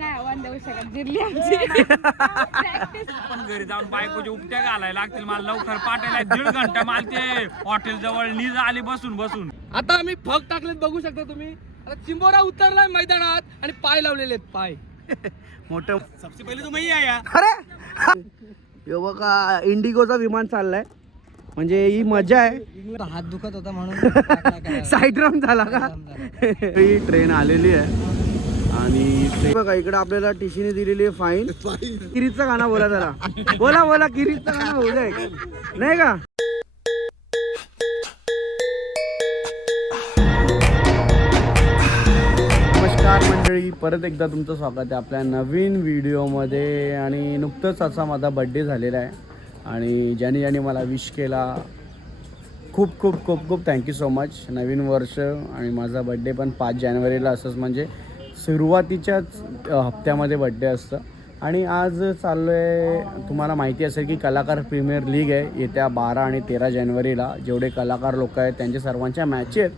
नाही आव्हान देऊ शकत, जिरली आमची पण घरी जाऊन बायकोची उपट्या घालायला लागतील मला लवकर पाठायला 1.5 घंटा मला ते हॉटेल जवळ नीज आली बसून बसून. आता आम्ही फग टाकलेत बघू शकता तुम्ही. आता चिंबोरा उतरलाय मैदानात आणि पाय लावलेले आहेत पाय मोठं. सबसे पहिले तुम्ही या अरे हे बघा इंडिगोचा विमान चाललाय, म्हणजे ही मजा आहे. हात दुखत होता म्हणून साईड राऊंड झाला का. ही ट्रेन आलेली आहे आणि बघा इकडे आपल्याला टीसीने दिलेली आहे फाईन. किरीचं गाणं बोला जरा, बोला बोला किरीचं गाणं होऊ दे नाही का. नमस्कार मंडळी, परत एकदा तुमचं स्वागत आहे आपल्या नवीन व्हिडिओमध्ये. आणि नुकतंच असा माझा बड्डे झालेला आहे आणि ज्याने मला विश केला खूप खूप खूप खूप थँक्यू सो मच. नवीन वर्ष आणि माझा बड्डे पण 5 जानेवारीला असंच, म्हणजे सुरुवातीच्याच हप्त्यामध्ये बड्डे असतं. आणि आज चाललो आहे, तुम्हाला माहिती असेल की कलाकार प्रीमियर लीग आहे येत्या 12 आणि 13 जानेवारीला. जेवढे कलाकार लोक आहेत त्यांच्या सर्वांच्या मॅच आहेत,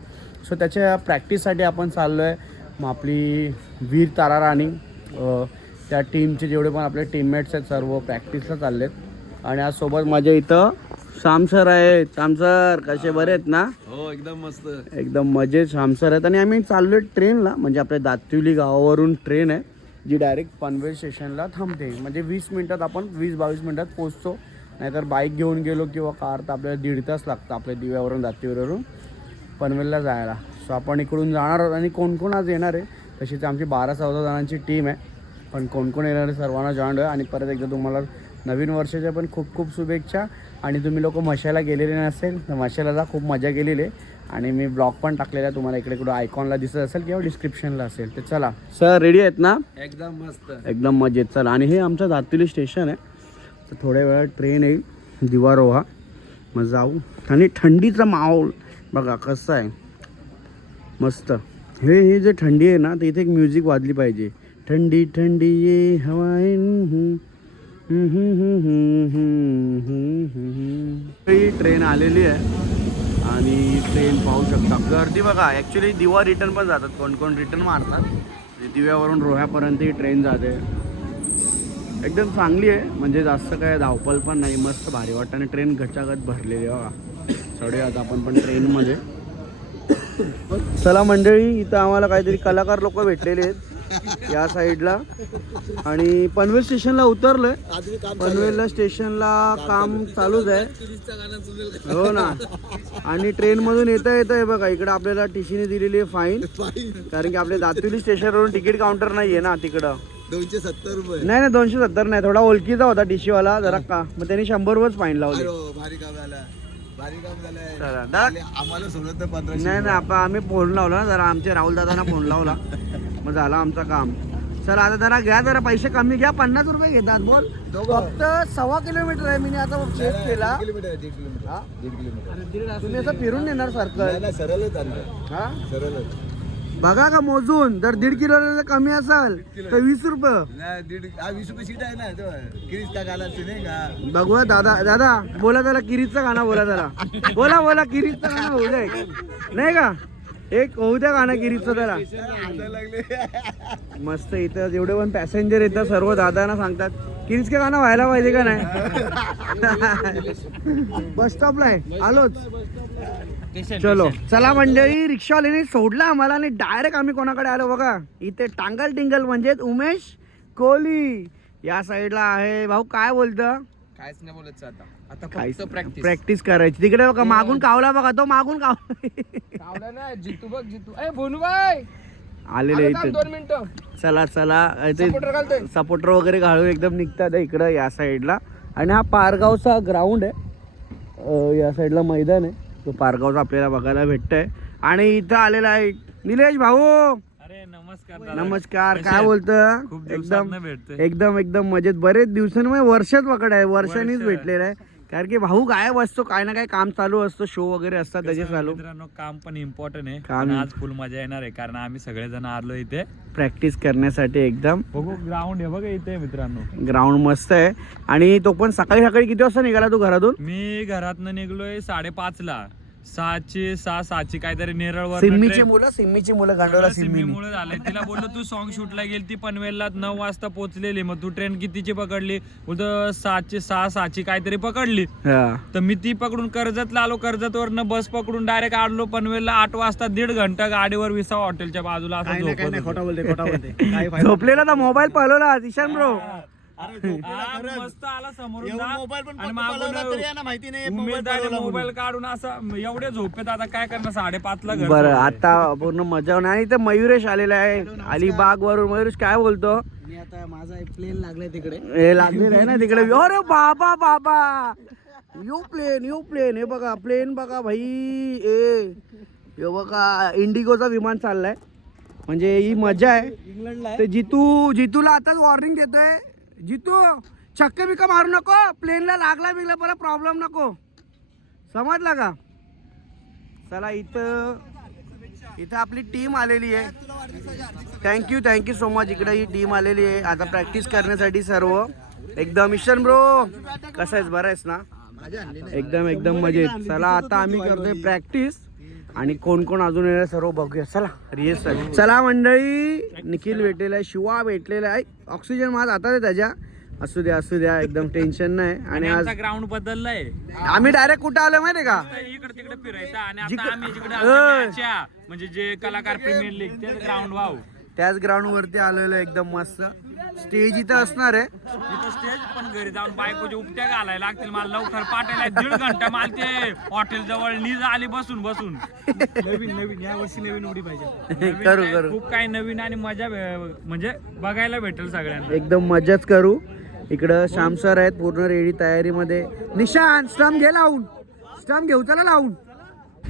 सो त्याच्या प्रॅक्टिससाठी आपण चाललो आहे. मग आपली वीर तारा राणी, त्या टीमचे जेवढे पण आपले टीममेट्स आहेत सर्व प्रॅक्टिसला चालले आहेत. आणि आज सोबत माझ्या इथं श्याम सर आहेत. श्याम सर कसे बरे आहेत ना. हो एकदम मस्त, एकदम मजेत. श्याम सर आहेत आणि आम्ही चाललो आहे ट्रेनला, म्हणजे आपल्या दातिवली गावावरून ट्रेन आहे जी डायरेक्ट पनवेल स्टेशनला थांबते. म्हणजे 20 मिनटात आपण 20-22 मिनटात पोचतो. नाहीतर बाईक घेऊन गेलो किंवा कार तर आपल्याला 1.5 तास लागतं आपल्या दिव्यावरून दातिवलीवरून पनवेलला जायला. सो आपण इकडून जाणार आहोत. आणि कोण कोण आज येणार आहे, तशीच आमची 12-14 जणांची टीम आहे, पण कोण कोण येणार आहे सर्वांना जॉईन आहे. आणि परत एकदा तुम्हाला नवीन वर्षाच्या पण खूप खूप शुभेच्छा. आणि तुम्ही लोक मशाला गेलेले नसेल तर मशाला खूप मजा केलेली आहे. आणि मी ब्लॉग पण टाकलेला आहे, तुम्हाला इकडे कुठं आयकॉनला दिसत असेल किंवा डिस्क्रिप्शनला असेल. तर चला सर, रेडी आहेत ना. एकदम मस्त, एकदम मजेत. चला. आणि हे आमचं दातिवली स्टेशन आहे, तर थोड्या वेळात ट्रेन येईल दिवारोहा, मग जाऊ. आणि थंडीचा माहोल बघा कसं आहे, मस्त. हे जे थंडी आहे ना, तर इथे एक म्युझिक वाजली पाहिजे. ठंडी ठंडी ये हवाएं. ट्रेन आलेली आहे आणि ट्रेन पाहू शकता. गर्दी बघा. ॲक्च्युली दिवा रिटर्न पण जातात, कोण कोण रिटर्न मारतात. दिव्यावरून रोह्यापर्यंत ही ट्रेन जाते. एकदम चांगली आहे, म्हणजे जास्त काय धावपल पण नाही, मस्त भारी वाटतं. आणि ट्रेन गचागच भरलेली आहे बघा. चढूया आता आपण पण ट्रेनमध्ये. चला मंडळी, इथं आम्हाला काहीतरी कलाकार लोक भेटलेले आहेत या साईडला. आणि पनवेल स्टेशनला उतरलोय. पनवेलला स्टेशनला काम चालूच आहे, हो ना. आणि ट्रेनमधून येता येतं बघा इकडं आपल्याला टीसीने दिलेली आहे फाईन, कारण की आपल्या दातिवली स्टेशनवरून तिकीट काउंटर नाही आहे ना तिकडं. 270 रुपये. नाही 270 नाही, थोडा ओळखीचा होता टीसीवाला जरा का, मग त्यांनी 100 रुपये फाईन लावले. भारी काम झालं, भारी काम झालंय. चला. आम्हाला सोडलं तर 1500. नाही आपण आम्ही फोन लावला ना जरा, आमच्या राहुल दादांना फोन लावला, मग झालं आमचं काम. चला आता जरा घ्या, जरा पैसे कमी घ्या. 50 रुपये घेतात बोल. फक्त 1.25 किलोमीटर आहे, मी आता चेक केला. 1 किलोमीटर, 1.5 किलोमीटर. तुम्ही असं फिरून येणार सारखं. नाही सरळच आणलं, हा सरळच. बघा का मोजून, जर 1.5 किलो कमी असेल तर 20 रुपये. नाही 20 रुपये सीट आहे ना, तो किरीच का घालायचं नाही का. बघूया दादा बोला त्याला किरीचं गाणं बोला त्याला. बोला किरीचं गाणं होऊ दे नाही का. एक होऊ द्या गाणं किरीचं त्याला. मस्त. इथं जेवढे पण पॅसेंजर येतात सर्व दादांना सांगतात किरीच का गाणं व्हायला पाहिजे का नाही. बस स्टॉपला आहे, आलोच. चलो चला मंडळी, रिक्षावाल्याने सोडला आम्हाला आणि डायरेक्ट आम्ही कोणाकडे आलो बघा. इथे टांगल टिंगल म्हणजेच उमेश कोहली या साईडला आहे. भाऊ काय बोलतं. काहीच नाही बोलायचं आता. आता काहीच फक्त प्रॅक्टिस. प्रॅक्टिस करायची. तिकडे बघा मागून कावला बघा, तो मागून कावला ना, जितू बघ जितू. ए भोनूबाई आलेले इथे. 2 मिनिटं. चला सपोर्टर घालतोय. सपोर्टर वगैरे घालून एकदम निघतात इकडं या साईडला. आणि हा पारगावचा ग्राउंड आहे, या साईडला मैदान आहे, तो पारगावचा आपल्याला बघायला भेटतंय. आणि इथं आलेला आहे निलेश भाऊ. अरे नमस्कार. नमस्कार. काय बोलतं. खूप एकदम दिवसांनी भेटतोय. एकदम मजेत. बरेच दिवसांनी वर्षात पकड आहे, वर्षांनीच भेटलेला आहे. कारण की भाऊ गायब असतो, काय ना काय काम चालू असतं, शो वगैरे असतात त्याचे चालू. मित्रांनो काम पण इम्पॉर्टंट आहे. काम. आणि आज फुल मजा येणार आहे, कारण आम्ही सगळेजण आलो इथे प्रॅक्टिस करण्यासाठी. एकदम बघू ग्राउंड आहे बघा इथे मित्रांनो. ग्राउंड मस्त आहे. आणि तो पण सकाळी किती वाजता निघाला तू घरातून. मी घरातनं निघलोय 5:30ला. सहाची काहीतरी नेरळवर सिम्मीची मुलं गांडोला सिम्मीमुळे झालंय. तिला बोललो तू सॉन्ग शूटला गेली ती पनवेलला 9 वाजता पोहोचलेली, मग तू ट्रेन कितीची पकडली? बोलतो 6ची काहीतरी पकडली. तर मी ती पकडून कर्जतला आलो, कर्जतवरनं बस पकडून डायरेक्ट आलो पनवेलला 8 वाजता. 1.5 घंटा गाडीवर विसावा हॉटेलच्या बाजूला असं झोपलेला तर मोबाईल पाहिला ईशान ब्रो. मस्त आला समोरून माहिती नाही मोबाईल काढून असं एवढे झोपेत. आता काय करणार 5:30ला घर. बरं आता पूर्ण मजा होणार. आणि इथं मयुरेश आलेला आहे अलिबाग वरून. मयुरेश काय बोलतो? मी आता माझा एक प्लेन लागलाय तिकडे, हे लागलेलं आहे ना तिकडे. अरे बाबा बाबा यू प्लेन हे बघा, प्लेन बघा भाई. हे बघा इंडिगोचा विमान चाललाय, म्हणजे ही मजा आहे. इंग्लंडला ते जितूला आताच वॉर्निंग देतोय, जितू छक्के बिक्का मारू नको, प्लेनला लागला बिगला परत प्रॉब्लेम नको, समजला का? चला इथं आपली टीम आलेली आहे. Thank you so much. इकडे ही टीम आलेली आहे आता प्रॅक्टिस करण्यासाठी सर्व. एकदम ईशान ब्रो कसं आहेस? बरं आहेस ना? एकदम मजेत. चला आता आम्ही करतोय प्रॅक्टिस आणि कोण कोण अजून येणार सर्व बघूया. चला रिहर्सल. चला मंडळी, निखिल भेटलेला आहे, शिवा भेटलेला आहे. ऑक्सिजन माझा हातात आहे त्याच्या. असू द्या एकदम टेन्शन नाही. आणि आज ग्राउंड बदललाय. आम्ही डायरेक्ट कुठं आलोय माहितीये का? इकडे तिकडे फिरायचं आणि आता आम्ही जिकडे म्हणजे जे कलाकार प्रीमियर लीग ते ग्राउंड वाव त्याच ग्राउंड वरती आलेलो एकदम मस्त. स्टेज इथं असणार आहे. इथं स्टेज पण घरी जाऊन बायकोचे उपट्या घालायला लागतील मला. लवकर पाठायला 1.5 घंटा मला ते हॉटेल जवळ नीज आली बसून नवीन या वर्षी नवीन उडी पाहिजे. करू खूप काही नवीन आणि मजा म्हणजे बघायला भेटेल सगळ्यांना. एकदम मजाच करू. इकडं श्याम सर आहेत पूर्ण रेडी तयारीमध्ये. निशांत स्टंप घेऊ चला लावून.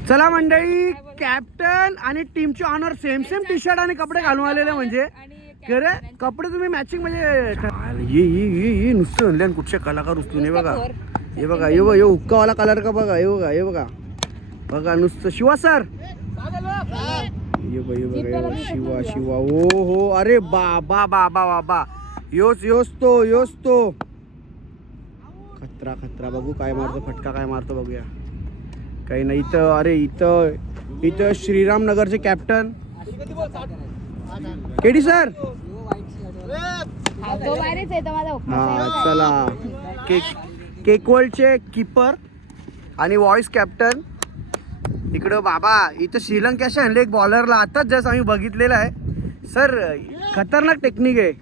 चला मंडळी, कॅप्टन आणि टीमचे ऑनर सेम टी शर्ट आणि कपडे घालून आलेले. म्हणजे खरं कपडे तुम्ही मॅचिंग म्हणजे ये नुसतं आणले आणि कुठचे कलाकार उचलून. हे बघा हे हुक्कावाला कलर का बघा. हे बघा नुसतं शिवा सर. ये बघा शिवा हो. अरे बाबा योस तो खतरा बघू काय मारतो, फटका काय मारतो बघूया. काही नाही इथं श्रीराम नगरचे कॅप्टन केडी सर. हा चला केकवर्ल्डचे कीपर आणि व्हॉइस कॅप्टन. इकडं बाबा इथं श्रीलंकेचे आणले एक बॉलरला आताच जस्ट आम्ही बघितलेलं आहे. सर खतरनाक टेक्निक आहे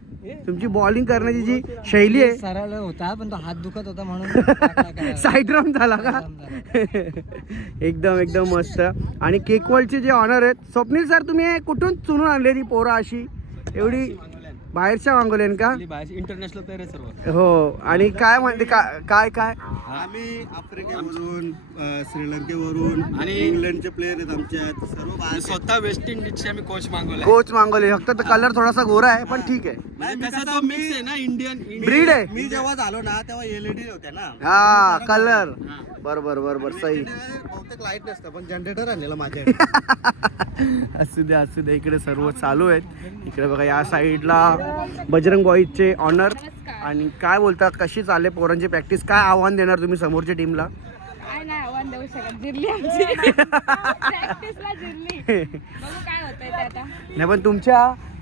तुमची बॉलिंग करण्याची जी शैली आहे. सरळ होता पण तो हात दुखत होता म्हणून साईड राऊंड झाला का? एकदम मस्त. आणि केकवर्ल्डचे जे ऑनर आहेत स्वप्नील सर, तुम्ही कुठून चुनून आणले ती पोरं अशी एवढी? बाहेरच्या मागवलेन का? इंटरनॅशनल प्लेयर आहे सर्व. हो. आणि काय म्हणते काय आम्ही आफ्रिकेवरून, श्रीलंकेवरून आणि इंग्लंडचे प्लेयर आहेत आमच्यात सर्व. स्वतः वेस्ट इंडिजचे आम्ही कोच मागवले. फक्त कलर थोडासा गोरा आहे पण ठीक आहे. मिक्स आहे ना, इंडियन ब्रीड आहे. मी जेव्हा झालो ना तेव्हा LED होत्या ना. हा कलर बरोबर सही. बहुतेक लाईट नसतं पण जनरेटर आणलेलं माझ्या. असू द्या इकडे सर्व चालू आहेत. इकडे बघा या साईडला बजरंग बॉईजचे ऑनर. आणि काय बोलतात, कशी चालले पोरांची प्रॅक्टिस? काय आव्हान देणार तुम्ही समोरच्या टीमला? काय नाही आव्हान देऊ शकत, जिरली आमची प्रॅक्टिसला जिरली. बघू काय होतंय ते आता. नाही पण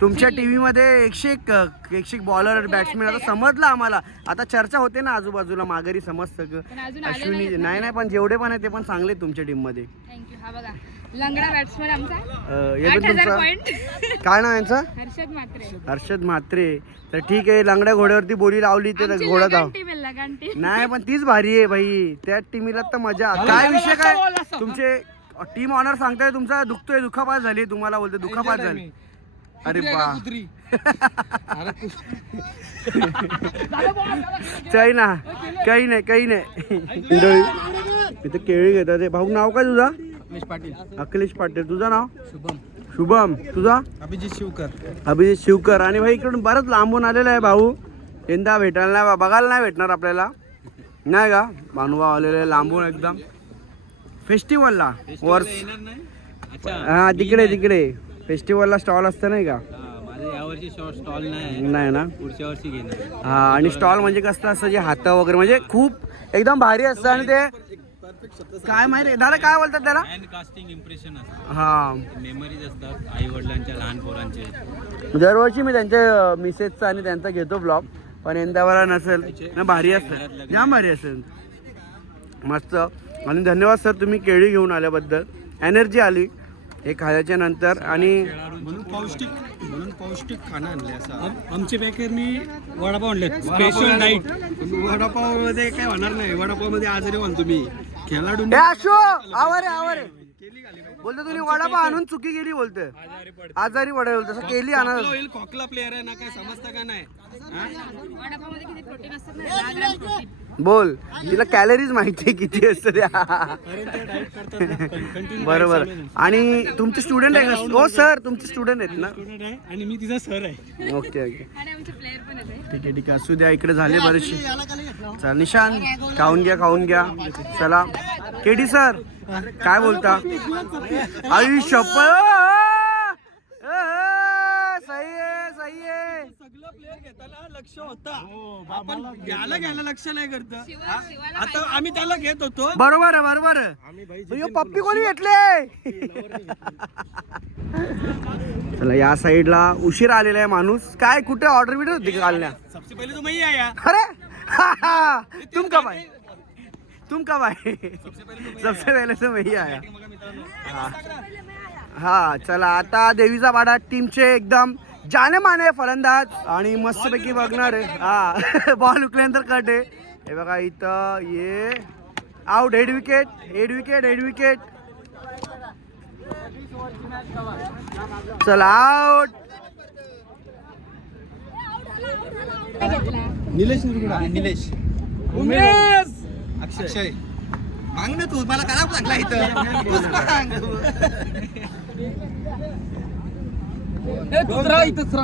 तुमच्या टीव्ही मध्ये 101 बॉलर बॅट्समॅन आता समजलं आम्हाला. आता चर्चा होते ना आजूबाजूला माघारी समजतं. अश्विनी नाही पण जेवढे पण आहे ते पण चांगले तुमच्या टीम मध्ये. थँक्यू. हा बघा लंगडा बॅट्समॅन आमचा. 8,000 पॉइंट. काय नाव यांचं? हर्षद म्हात्रे. तर ठीक आहे, लंगड्या घोड्यावरती बोली लावली तर घोडा धाव. नाही पण तीच भारी आहे भाई, त्या टीमीला तर मजा. काय विषय काय तुमचे टीम ऑनर सांगताय तुमचा दुखापात झाली, तुम्हाला बोलते दुखापात झाली. अरे बा काही नाही इथं केळी घेतात. भाऊ नाव काय तुझा? अखिलेश पाटील. तुझं नाव? शुभम. तुझा? अभिजित शिवकर. आणि भाई इकडून बरंच लांबून आलेला आहे भाऊ. यंदा भेटायला बघायला नाही भेटणार आपल्याला नाही का? भानुभाव आलेले लांबून एकदम फेस्टिवलला. हा तिकडे फेस्टिवलला स्टॉल असतं नाही का? स्टॉल नाही ना, पुढच्या वर्षी घेणार. हा. आणि स्टॉल म्हणजे कसं असं जे हात वगैरे म्हणजे खूप एकदम भारी असतं. आणि ते काय माहिती दादा काय बोलतात त्याला? कास्टिंग इम्प्रेशन हा मेमरीज असतात आई वडिलांच्या लहान पोरांचे. दरवर्षी मी त्यांच्या मिसेसचा आणि त्यांचा घेतो ब्लॉग, पण यंदावाला नसेल ना. भारी असेल, जाम भारी असेल, मस्त. आणि धन्यवाद सर तुम्ही केळी घेऊन आल्याबद्दल, एनर्जी आली हे खाल्याच्या नंतर. आणि म्हणून पौष्टिक खाणं आणले असं. आमचे बेकरनी वडापाव आणले स्पेशल डाईट. वडापाव मध्ये काय होणार नाही, वडापाव मध्ये आजारी व्हाल तुम्ही. खेळाडू हे अशो आवारे बोलतो तुम्ही वडापाव आणून चुकी गेली बोलते, आजारी पडेल तसं केली आणा. खोकला प्लेअर आहे ना, काय समजतं का नाही? वडापावमध्ये किती प्रोटीन असतात ना, 10 ग्रॅम प्रोटीन. बोल, तिला कॅलरीज माहिती किती असतं त्या. बरोबर. आणि तुमचे स्टुडंट आहे का? हो सर तुमचे स्टुडंट आहेत ना? आणि मी तिचा सर आहे. ओके ओके आणि आमचे प्लेयर पण आहेत. ठीक आहे ठीक आहे, असू द्या. इकडे झाले बरेचसे. चला निशान खाऊन घ्या. चला केडी सर काय बोलता? आयुष्य सही आहे. सगळं प्लेअर घेताना लक्ष होता, आपण घ्यायला लक्ष नाही करत. शिवाला आता आम्ही त्याला घेत होतो. बरोबर आहे. पप्पी कोणी घेतले? चला या साईडला उशीर आलेला आहे माणूस. काय कुठे ऑर्डर बिडर होती का घालण्या? सबसे पहिले तो मैं आया. अरे तुम कब आए? सबसे पहिले तो मैं आया. हा चला आता देवीचा वाडा टीमचे एकदम जाने माने फलंदाज आणि मस्तपैकी बघणार आहे. हा बॉल उकल्यानंतर कट आहे. हे बघा इथं ये आउट. Head wicket. चला आउट. निलेश उमेश अक्षय मांग ना तू, मला करावं लागला इथं. तूच मांग.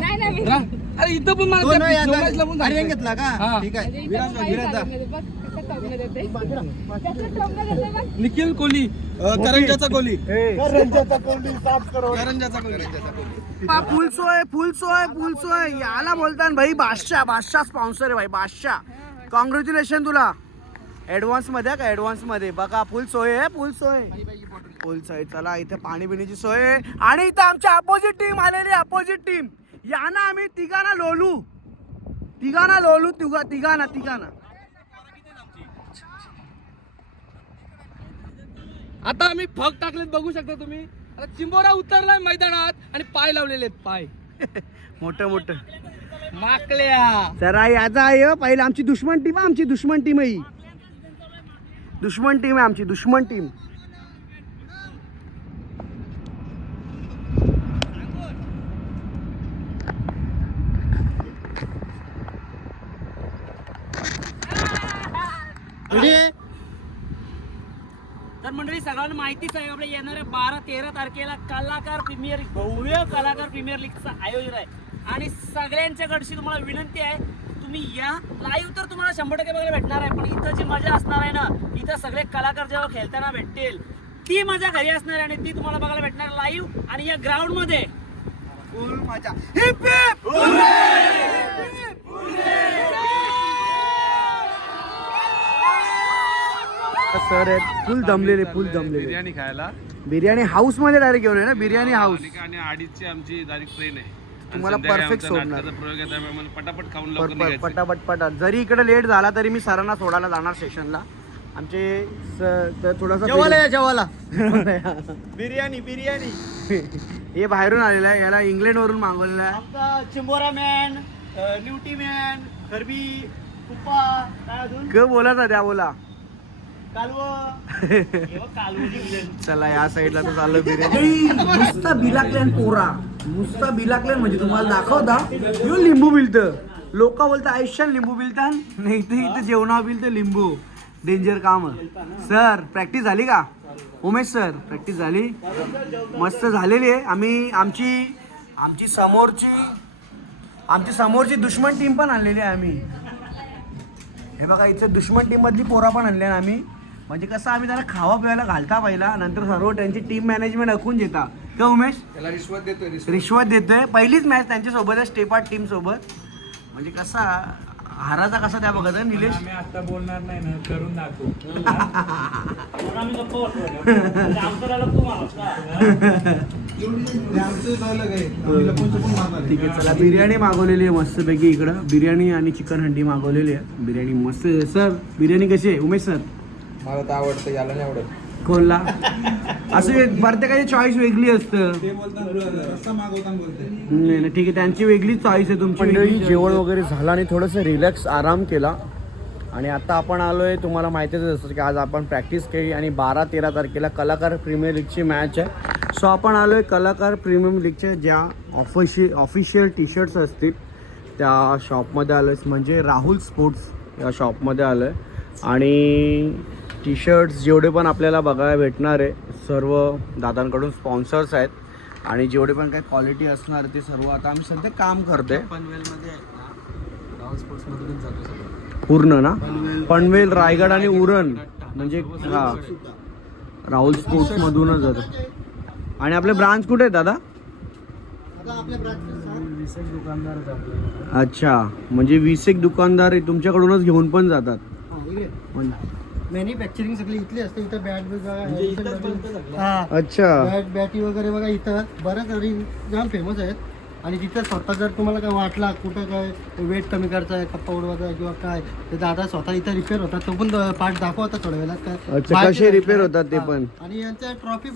नाही. अरे इथं पण मला घेतला का? ठीक आहे. निखिल कोहली करंजाचा कोहली. फुल सोय याला बोलतात भाई. बादशाह स्पॉन्सर आहे भाई. बादशाह कॉंग्रॅच्युलेशन तुला ऍडव्हान्स मध्ये बघा. फुल सोय. चला इथे पाणी पिण्याची सोय आहे. आणि इथं आमच्या अपोजिट टीम आलेली. अपोजिट टीम यांना आम्ही तिघांना लोलू. आता आम्ही फग टाकलेत बघू शकता तुम्ही. आता चिंबोरा उतरलाय मैदानात आणि पाय लावलेले आहेत. पाय मोठं माकल्या. जरा याचा आहे पहिलं. आमची दुश्मन टीम आहे आमची. दुश्मन टीम. तर मंडळी सगळ्यांना माहितीच आहे, आपल्या येणाऱ्या 12-13 तारखेला भव्य कलाकार प्रीमियर लीगचं आयोजन आहे. आणि सगळ्यांच्या कडशी तुम्हाला विनंती आहे, तुम्ही या. लाईव्ह तर तुम्हाला 100% बघायला भेटणार आहे, पण इथं जी मजा असणार आहे ना, इथं सगळे कलाकार जेव्हा खेळताना भेटतील ती मजा घरी असणार आहे आणि ती तुम्हाला बघायला भेटणार लाईव्ह. आणि या ग्राउंड मध्ये सर आहेत फुल दमलेले. बिर्याणी खायला बिर्याणी हाऊस मध्ये डायरेक्ट घेऊन आहे ना. बिर्याणी हाऊस आणि 2:30ची आमची डायरेक्ट ट्रेन आहे. तुम्हाला perfect सोडणार. प्रयोग आहे, त्यामुळे मला पटापट खाऊन लवकर निघायचं. पटापट. जरी इकडे लेट झाला तरी मी सरांना सोडायला जाणार स्टेशनला. आमचे थोडासा जेवाला बिर्याणी हे बाहेरून आलेला आहे. याला इंग्लंड वरून मागवलेला आहे. आमचा चिंबोरा मॅन, न्यूटी मॅन, खरबी, कुप्पा, काय अजून क बोला त्या बोला. चला या साईडला तर चाललं बिर्याणी. नुसता बिलाकल्यान पोरा. नुसता बिलाकल्यान म्हणजे तुम्हाला दाखवता यो लिंबू बिलत. लोक बोलतात आयुष्यात लिंबू बिलतात नाही तर इथं जेवणा बिलत लिंबू. डेंजर काम. सर प्रॅक्टिस झाली का? उमेश सर प्रॅक्टिस झाली मस्त झालेली आहे. आमची समोरची दुश्मन टीम पण आणलेली आहे आम्ही. हे बघा इथे दुश्मन टीम मधली पोरा पण आणल्या आम्ही. म्हणजे कसं आम्ही त्यांना खावा पिवायला घालता पहिला, नंतर सर्व त्यांची टीम मॅनेजमेंट ऐकून घेता का उमेश? त्याला रिश्वत देतोय. रिश्वत देतोय. पहिलीच मॅच त्यांच्यासोबत आहे स्टेपार्ट टीम सोबत. म्हणजे कसा हाराचा कसा त्या बघत आहे निलेश? आम्ही आता बोलणार नाही ना, करून दाखवू. म्हणून आम्ही गप्प बसलो. म्हणजे आमचं झालं तू माणूस का? ठीक आहे चला, बिर्याणी मागवलेली आहे मस्तपैकी इकडं. बिर्याणी आणि चिकन हंडी मागवलेली आहे. बिर्याणी मस्त आहे. सर बिर्याणी कशी आहे उमेश सर? मला तर आवडतं, याला नाही आवडत. कोणला? असे प्रत्येकाची चॉईस वेगळी असतं. नाही नाही ठीक आहे, त्यांची वेगळी चॉईस आहे, तुमची मंडळी. जेवण वगैरे झालं आणि थोडंसं रिलॅक्स आराम केला आणि आता आपण आलोय. तुम्हाला माहितीच असतं की आज आपण प्रॅक्टिस केली आणि 12-13 तारखेला कलाकार प्रीमियर लीगची मॅच आहे. सो आपण आलोय कलाकार प्रीमियर लीगच्या ज्या ऑफिशियल टी शर्ट्स असतील त्या शॉपमध्ये आलो आहे, म्हणजे राहुल स्पोर्ट्स या शॉपमध्ये आलो आहे. आणि टी शर्ट्स जेवढे पण आपल्याला बघायला भेटणार आहे सर्व दादांकडून स्पॉन्सर्स आहेत आणि जेवढे पण काही क्वालिटी असणार ते सर्व आता आम्ही सध्या काम करतोय. पनवेलमध्ये राहुल स्पोर्ट्समधूनच जातो सगळं. पूर्ण ना, पनवेल, रायगड आणि उरण म्हणजे हा राहुल स्पोर्ट्समधूनच जातो. आणि आपले ब्रांच कुठे आहेत दादा? अच्छा, म्हणजे 20 दुकानदार तुमच्याकडूनच घेऊन पण जातात. मॅन्युफॅक्चरिंग सगळी इथली असते. इथं बॅट बघा, अच्छा, बॅटी वगैरे बघा इथं बऱ्याच गाडी जाम फेमस आहेत. आणि तिथं स्वतः जर तुम्हाला काय वाटला कुठं काय वेट कमी करायचा आहे, कप्पा उडवायचा आहे किंवा काय, तर दादा स्वतः इथं रिपेअर होतात. तो पण पार्ट दाखवता थोड्या वेळात काय. अच्छा, कसे रिपेअर होतात ते पण. आणि यांच्या ट्रॉफीज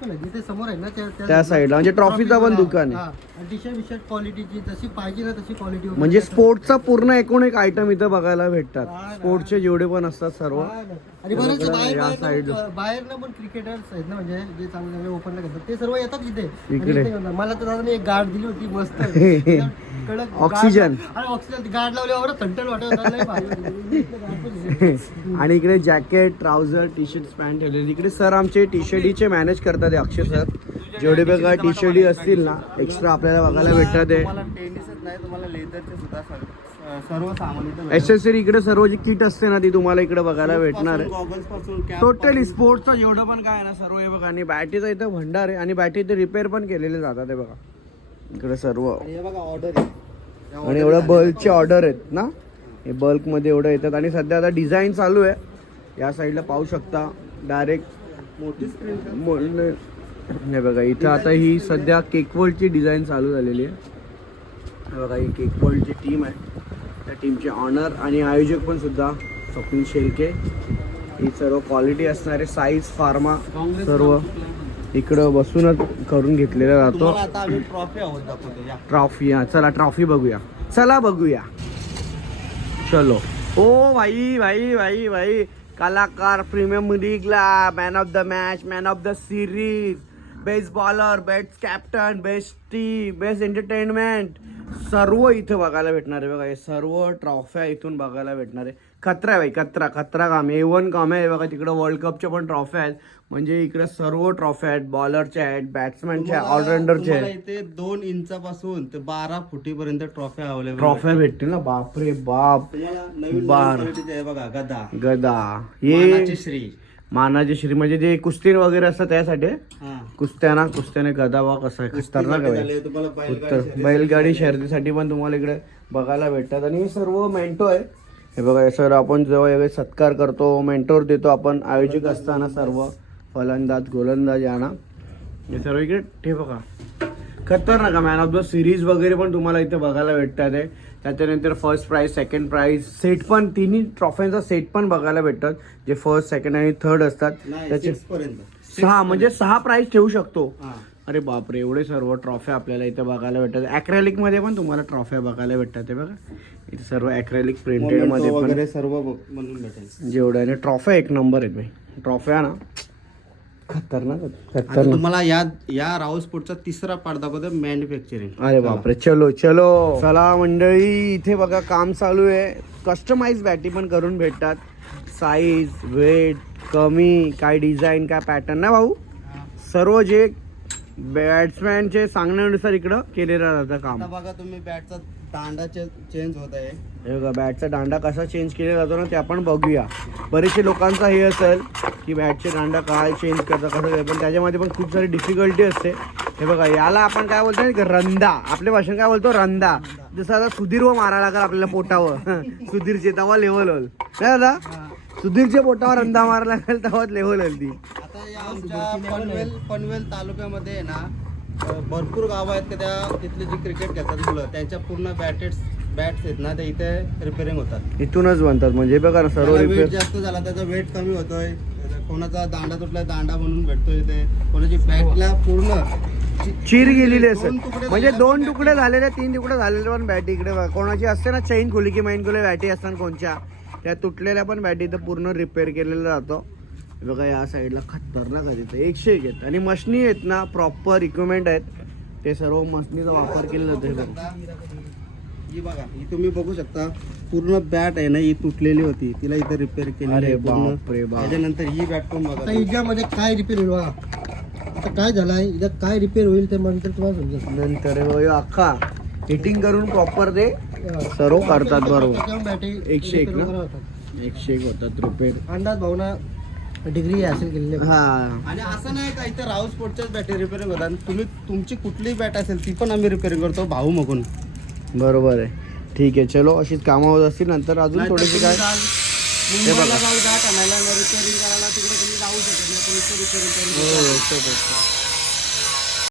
पण आहेत जिथे समोर आहे ना त्या साईडला, म्हणजे ट्रॉफीचा पण दुकान आहे. टी शर्ट क्वालिटीची जशी पाहिजे ना तशी क्वालिटी. म्हणजे स्पोर्ट्सचा पूर्ण एकूण एक आयटम इथं बघायला भेटतात. स्पोर्ट्सचे जेवढे पण असतात सर्व. आणि बरेच या side. बाहेरनं पण क्रिकेटर्स आहेत ना, म्हणजे जे चांगले चांगले ओपनला घेतात ते सर्व येतात इथे. इकडे. आणि इथे मला तर दादाने एक गार्ड दिली होती मस्त कडक ऑक्सिजन. ऑक्सिजन गार्ड लावल्यावर थंड वाटत होता, लय भारी. आणि इकडे jacket, trouser, T shirt, pant ठेवलेली. इकडे सर आमचे टी शर्टीचे मॅनेज करतात अक्षय सर. जेवढे बघा टी शर्टी असतील ना एक्स्ट्रा आपल्याला बघायला भेटतात. टेनिसच नाही, तुम्हाला लेदरचे सुद्धा सर्व सामान इथं एसेसरी इकडे सर्व जी किट असते ना ती तुम्हाला इकडे बघायला भेटणार आहे. गॉगल्स पासून टोटली स्पोर्ट्सचं जेवढं पण काय आहे ना सर्व हे बघा. आणि बॅटरीचा इथं भंडार आहे आणि बॅटरी इथे रिपेअर पण केलेले जातात. हे बघा इकडे सर्व. हे बघा ऑर्डर आहे. आणि एवढ्या बल्कचे ऑर्डर आहेत ना, हे बल्कमध्ये एवढं येतात. आणि सध्या आता डिझाईन चालू आहे. या साईडला पाहू शकता डायरेक्ट मोठी स्क्रीन. हे बघा इथं आता ही सध्या केक वर्ल्डची डिझाईन चालू झालेली आहे. हे बघा ही केक वर्ल्डची टीम आहे. त्या टीमचे ऑनर आणि आयोजक पण सुद्धा स्वप्नील शेळके. ही सर्व क्वालिटी असणारे साईज फार्मा सर्व इकडं बसूनच करून घेतलेला जातो. आता आम्ही ट्रॉफी आहोत दाखवतो या. ट्रॉफी, हा चला ट्रॉफी बघूया. चला बघूया, चलो. ओ भाई भाई भाई भाई, कलाकार प्रीमियर लीगला man of the match, man of the series, best bowler, best captain, best team, best entertainment सर्व इथं बघायला भेटणार आहे. बघा हे सर्व ट्रॉफ्या इथून बघायला भेटणार आहे. खतरा आहे भाई, खतरा काम आहे. A1 काम आहे. बघा तिकडं वर्ल्ड कपच्या पण ट्रॉफ्या आहेत. म्हणजे इकडे सर्व ट्रॉफ्या आहेत. बॉलरच्या आहेत, बॅट्समॅनच्या, ऑलराऊंडरच्या आहेत. इथे 2 इंचापासून ते 12 फुटीपर्यंत ट्रॉफ्या अवेलेबल. ट्रॉफ्या भेटतील ना, बापरे बाप. तुम्हाला नवीन बार. क्वालिटीचे आहे बघा, गदा, मानाची हे श्री. मानाची श्री म्हणजे जे कुस्ती वगैरे असतात त्यासाठी. हा. कुस्त्याने गदा बा कसा खतरनाक आहे. तुम्हाला बैलगाडी शर्यतीसाठी पण तुम्हाला इकडे बघायला भेटतात. आणि हे सर्व मेंटो आहे. हे बघा सर, आपण जेव्हा सत्कार करतो, मेंटोर देतो आपण आयोजक असताना सर्व फलंदाज, गोलंदाज यांना हे सर्व इकडे ते बघा खतरनाक. मॅन ऑफ द सिरीज वगैरे पण तुम्हाला इथे बघायला भेटतात आहे. त्याच्यानंतर first prize, second prize, set पण, तिन्ही ट्रॉफ्यांचा सेट पण बघायला भेटतात. जे फर्स्ट, सेकंड आणि थर्ड असतात त्याचे 6 म्हणजे 6 प्राईज ठेवू शकतो. अरे बापरे, एवढे सर्व ट्रॉफ्या आपल्याला इथे बघायला भेटतात. ॲक्रेलिक मध्ये पण तुम्हाला ट्रॉफ्या बघायला भेटतात. ते बघा इथे सर्व ॲक्रेलिक प्रिंटेड मध्ये पण सर्व म्हणून भेटेल. जेवढे. आणि ट्रॉफ्या एक नंबर आहेत भाई. ट्रॉफ्या ना खतरनाक. आता तुम्हाला या राहुल स्पोर्टचा तिसरा पार्ट दाखवतो, मॅन्युफॅक्चरिंग. अरे बापरे, चलो चला मंडळी. इथे बघा काम चालू आहे. कस्टमाइज बॅटी पण करून भेटतात. साईज, वेट, कमी, काय डिझाईन, काय पॅटर्न ना भाऊ, सर्व जे बॅट्समॅनचे सांगण्यानुसार इकडं केलेलं जातं काम. आता बघा तुम्ही बॅटचा दांडा चेंज होत आहे. हे बघा बॅटचा दांडा कसा चेंज केला जातो ना ते आपण बघूया. बरेचसे लोकांचा हे असेल की बॅटचे दांडा काय चेंज करता कसं काय, पण त्याच्यामध्ये पण खूप सारी डिफिकल्टी असते. हे बघा याला आपण काय बोलतो ना, रंदा. आपल्या भाषेत काय बोलतो, रंदा. जसं आता सुधीर व मारा लागेल आपल्याला पोटावर सुधीरचे तेव्हा लेवल होईल नाही दादा. सुधीरच्या पोटावर रंदा मारा लागेल तेव्हा लेवल होईल ती. आता या आमच्या पनवेल तालुक्यामध्ये आहे ना भरपूर गावं आहेत की त्या तिथले जे क्रिकेट खेळतात मुलं त्यांच्या पूर्ण बॅट्स आहेत ना ते इथे रिपेअरिंग होतात. इथूनच बनतात म्हणजे बघा ना सर्व वेट रिपेअर. जास्त झाला त्याचा वेट कमी होतोय, कोणाचा दांडा तुटला दांडा म्हणून भेटतोय इथे, कोणाची बॅटला पूर्ण चीर गेलेली असेल दोन तुकडे म्हणजे झालेले 2 तुकडे झालेले 3 तुकडे झालेले पण बॅटी इकडे बघा. कोणाची असते ना चैन खोली की माइन खोली बॅटी असतात कोणच्या, त्या तुटलेल्या पण बॅटी इथं पूर्ण रिपेअर केलेला जातो. बघा या साईडला खतरनाक आहे तिथं 101 आहेत आणि मशनी आहेत ना, प्रॉपर इक्विपमेंट आहेत, ते सर्व मशनीचा वापर केला जातो. हे बघा ही बघा, ही तुम्ही बघू शकता पूर्ण बॅट आहे ना ही तुटलेली होती, तिला इथे रिपेअर केली अरे आहे पूर्ण. बापरे बाप. त्याच्यानंतर ही बॅट पण बघा हिच्यामध्ये काय रिपेअर होईल बघा. आता काय झालंय हिच्यात काय रिपेअर होईल ते नंतर तुम्हाला समजेल. नंतर हे अख्खा हिटिंग करून प्रॉपर ते सर्व करतात. बरोबर 101 ना, 101 होतात रिपेअर. अंदाज भावना डिग्री असेल केलेली. हा आणि असं नाही का इथे राऊस स्पोर्टच्याच बॅटरी रिपेअरिंग होतात, तुम्ही तुमची कुठलीही बॅट असेल ती पण आम्ही रिपेअरिंग करतो भाऊ मगून. बरोबर आहे. ठीक आहे चलो, अशीच कामं होत असतील नंतर अजून थोडीशी काय. मुंबईला जाऊ बॅट आणायला रिपेअरिंग करायला तिकडे तुम्ही जाऊ शकत नाही, पण इथे रिपेअरिंग करून